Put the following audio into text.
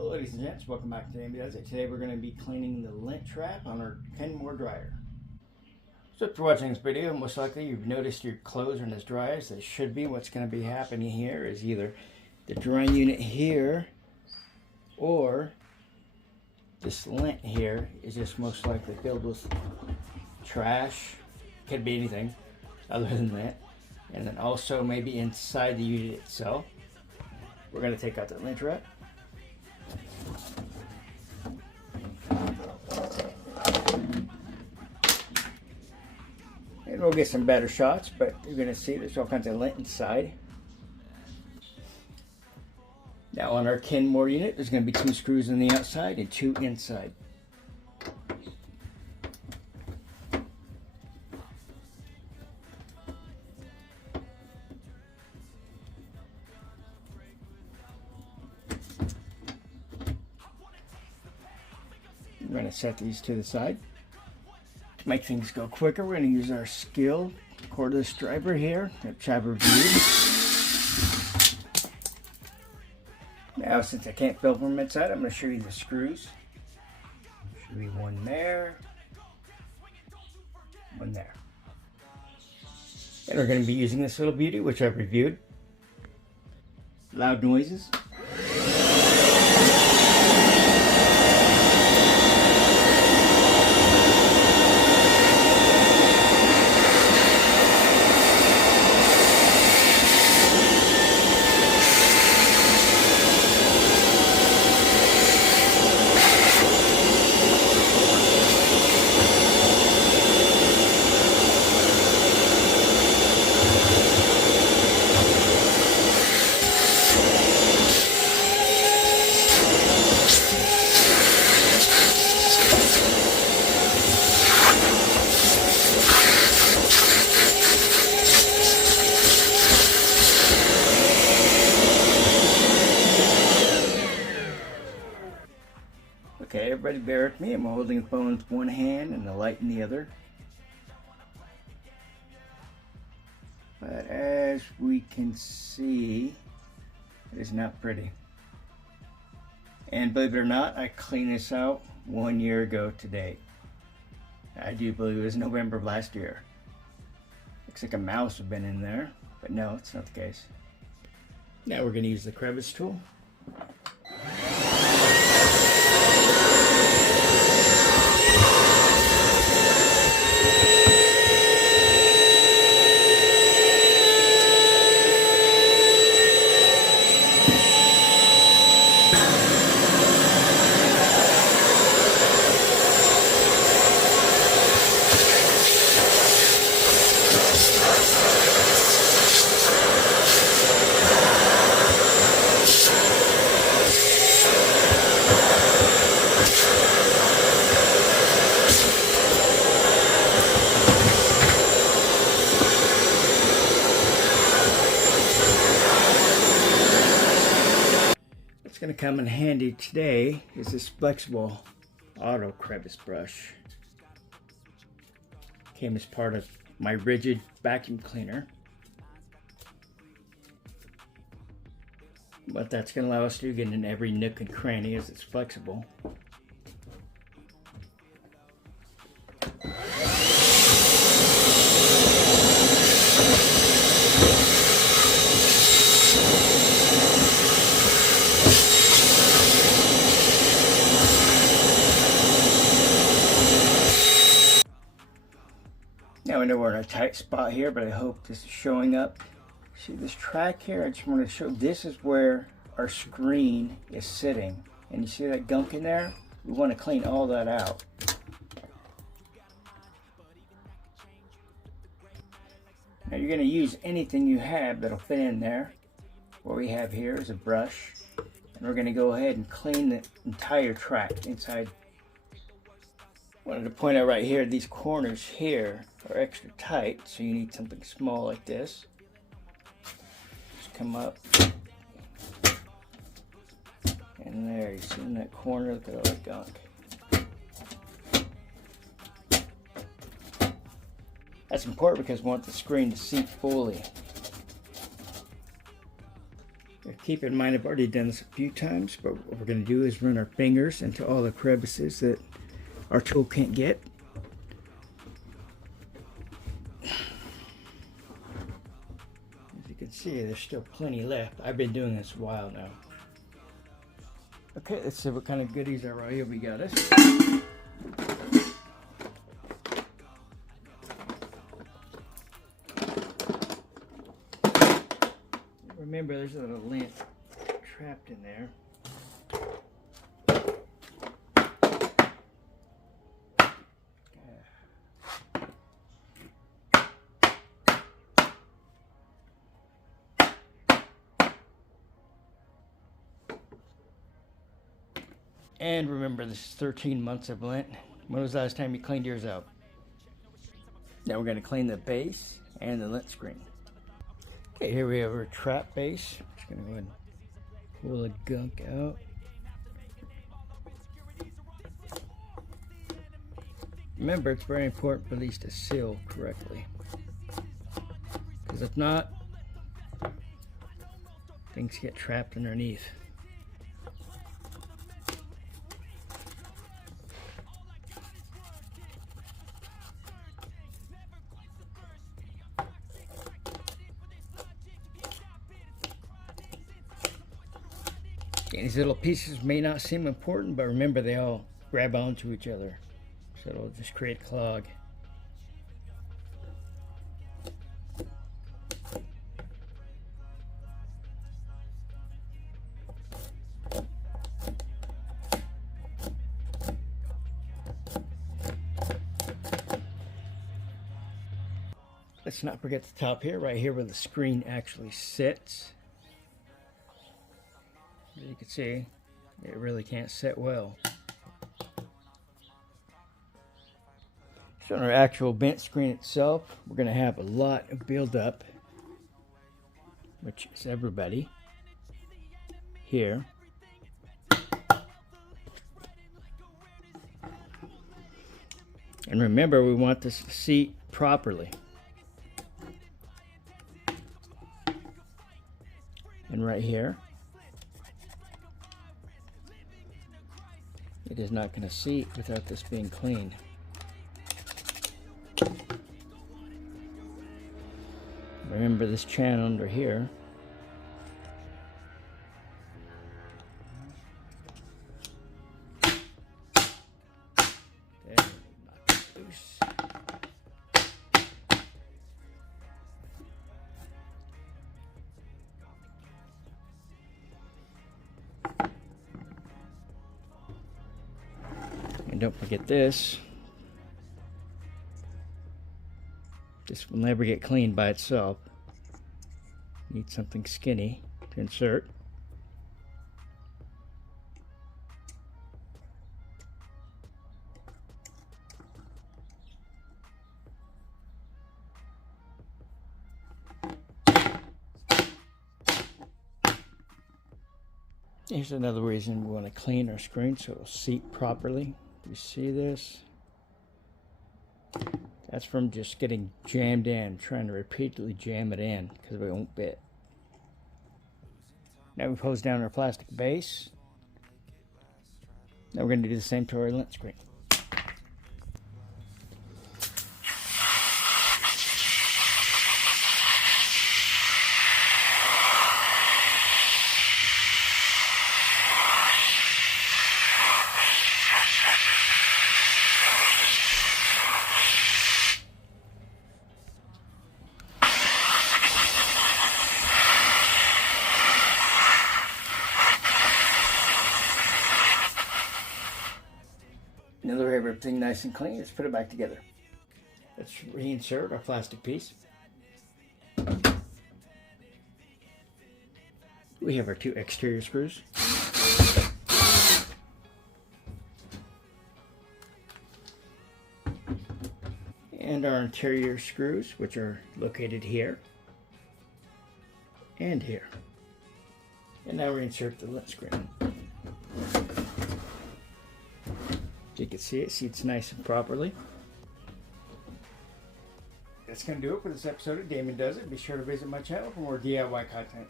Hello ladies and gents, welcome back to Diagnosing. Today we're going to be cleaning the lint trap on our Kenmore dryer. So if you're watching this video, most likely you've noticed your clothes aren't as dry as they should be. What's going to be happening here is either the drying unit here or this lint here is just most likely filled with trash. Could be anything other than that. And then also maybe inside the unit itself. We're going to take out the lint trap. And we'll get some better shots, but you're going to see there's all kinds of lint inside. Now on our Kenmore unit, there's going to be 2 screws on the outside and 2 inside. We're going to set these to the side. To make things go quicker, we're going to use our skill cordless driver here, which I've reviewed. Now, since I can't film from inside, I'm going to show you the screws. Should be one there, one there. And we're going to be using this little beauty, which I've reviewed. Loud noises. Okay, everybody bear with me. I'm holding the phone with one hand and the light in the other. But as we can see, it is not pretty. And believe it or not, I cleaned this out 1 year ago today. I do believe it was November of last year. Looks like a mouse had been in there, but no, it's not the case. Now we're going to use the crevice tool. Going to come in handy today is this flexible auto crevice brush. Came as part of my rigid vacuum cleaner, but that's going to allow us to get in every nook and cranny as it's flexible. Now I know we're in a tight spot here, but I hope this is showing up. See this track here? I just want to show this is where our screen is sitting. And you see that gunk in there? We want to clean all that out. Now you're going to use anything you have that'll fit in there. What we have here is a brush. And we're going to go ahead and clean the entire track inside. Wanted to point out right here, these corners here are extra tight, so you need something small like this. Just come up. And there, you see in that corner, look at all that gunk. That's important because we want the screen to seat fully. Keep in mind I've already done this a few times, but what we're going to do is run our fingers into all the crevices that our tool can't get. As you can see, there's still plenty left. I've been doing this a while now. Okay, let's see what kind of goodies we got us. Remember, there's a little lint trapped in there. And remember, this is 13 months of lint. When was the last time you cleaned yours out? Now we're going to clean the base and the lint screen. Okay, here we have our trap base. I'm just going to go ahead and pull the gunk out. Remember, it's very important for these to seal correctly, because if not, things get trapped underneath. These little pieces may not seem important, but remember, they all grab onto each other, so it'll just create a clog. Let's not forget the top here, right here where the screen actually sits. As you can see, it really can't sit well. So on our actual bench screen itself, we're going to have a lot of buildup, which is everybody here. And remember, we want this to seat properly. And right here, it is not going to seat without this being cleaned. Remember this channel under here. There, knock it loose. And don't forget this. This will never get cleaned by itself. Need something skinny to insert. Here's another reason we want to clean our screen so it'll seat properly. You see this? That's from just getting jammed in, trying to repeatedly jam it in because it won't fit. Now we've hosed down our plastic base. Now we're going to do the same to our lint screen. Now that we have everything nice and clean, let's put it back together. Let's reinsert our plastic piece. We have our two exterior screws. And our interior screws, which are located here and here. And now we insert the lint screen. You can see it seats nice and properly. That's going to do it for this episode of Damon Does It. Be sure to visit my channel for more DIY content.